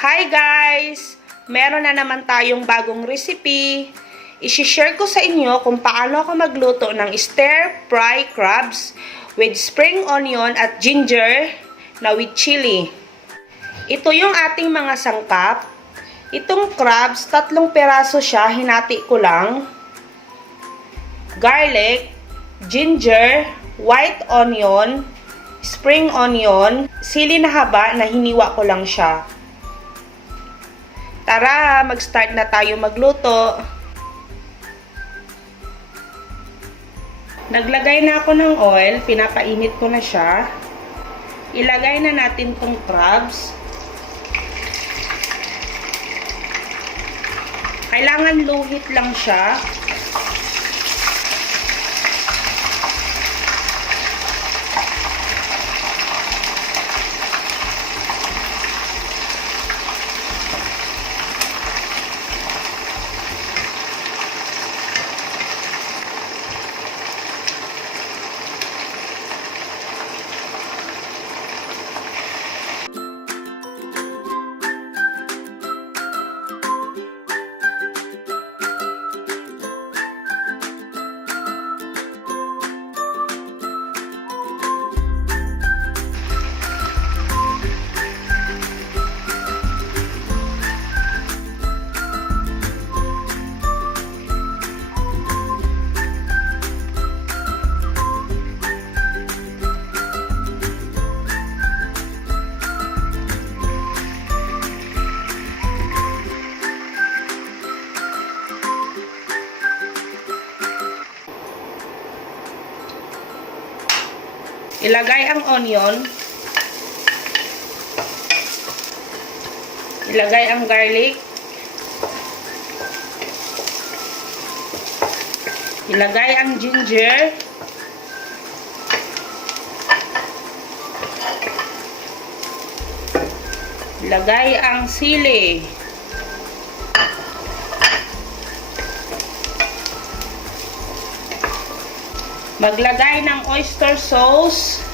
Hi guys! Meron na naman tayong bagong recipe. I-share ko sa inyo kung paano ako magluto ng stir-fry crabs with spring onion at ginger na with chili. Ito yung ating mga sangkap. Itong crabs, 3 peraso siya, hinati ko lang. Garlic, ginger, white onion, spring onion, sili na haba na hiniwa ko lang siya. Tara, mag-start na tayo magluto. Naglagay na ako ng oil, pinapainit ko na siya. Ilagay na natin tong crabs. Kailangan low heat lang siya. Ilagay ang onion. Ilagay ang garlic. Ilagay ang ginger. Ilagay ang sili. Maglagay ng oyster sauce.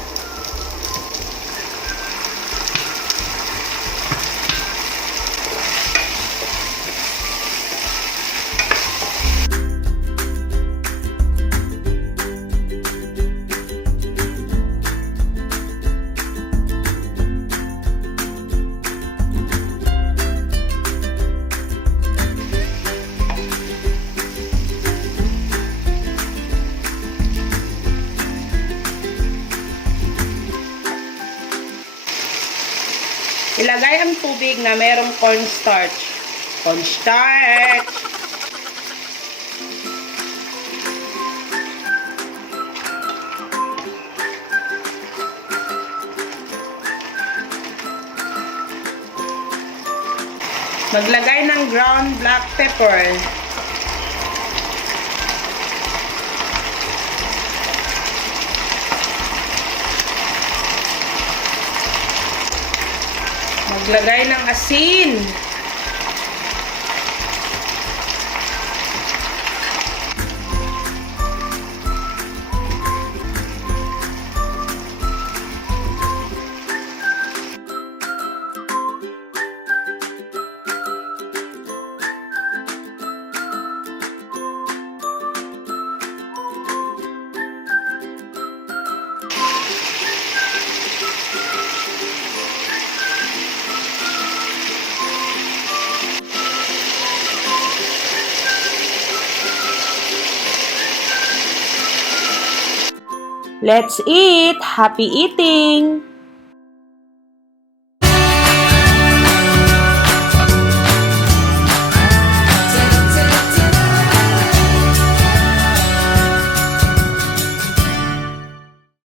Ilagay ang tubig na merong cornstarch. Cornstarch. Maglagay ng ground black pepper. Maglagay ng asin. Let's eat! Happy eating!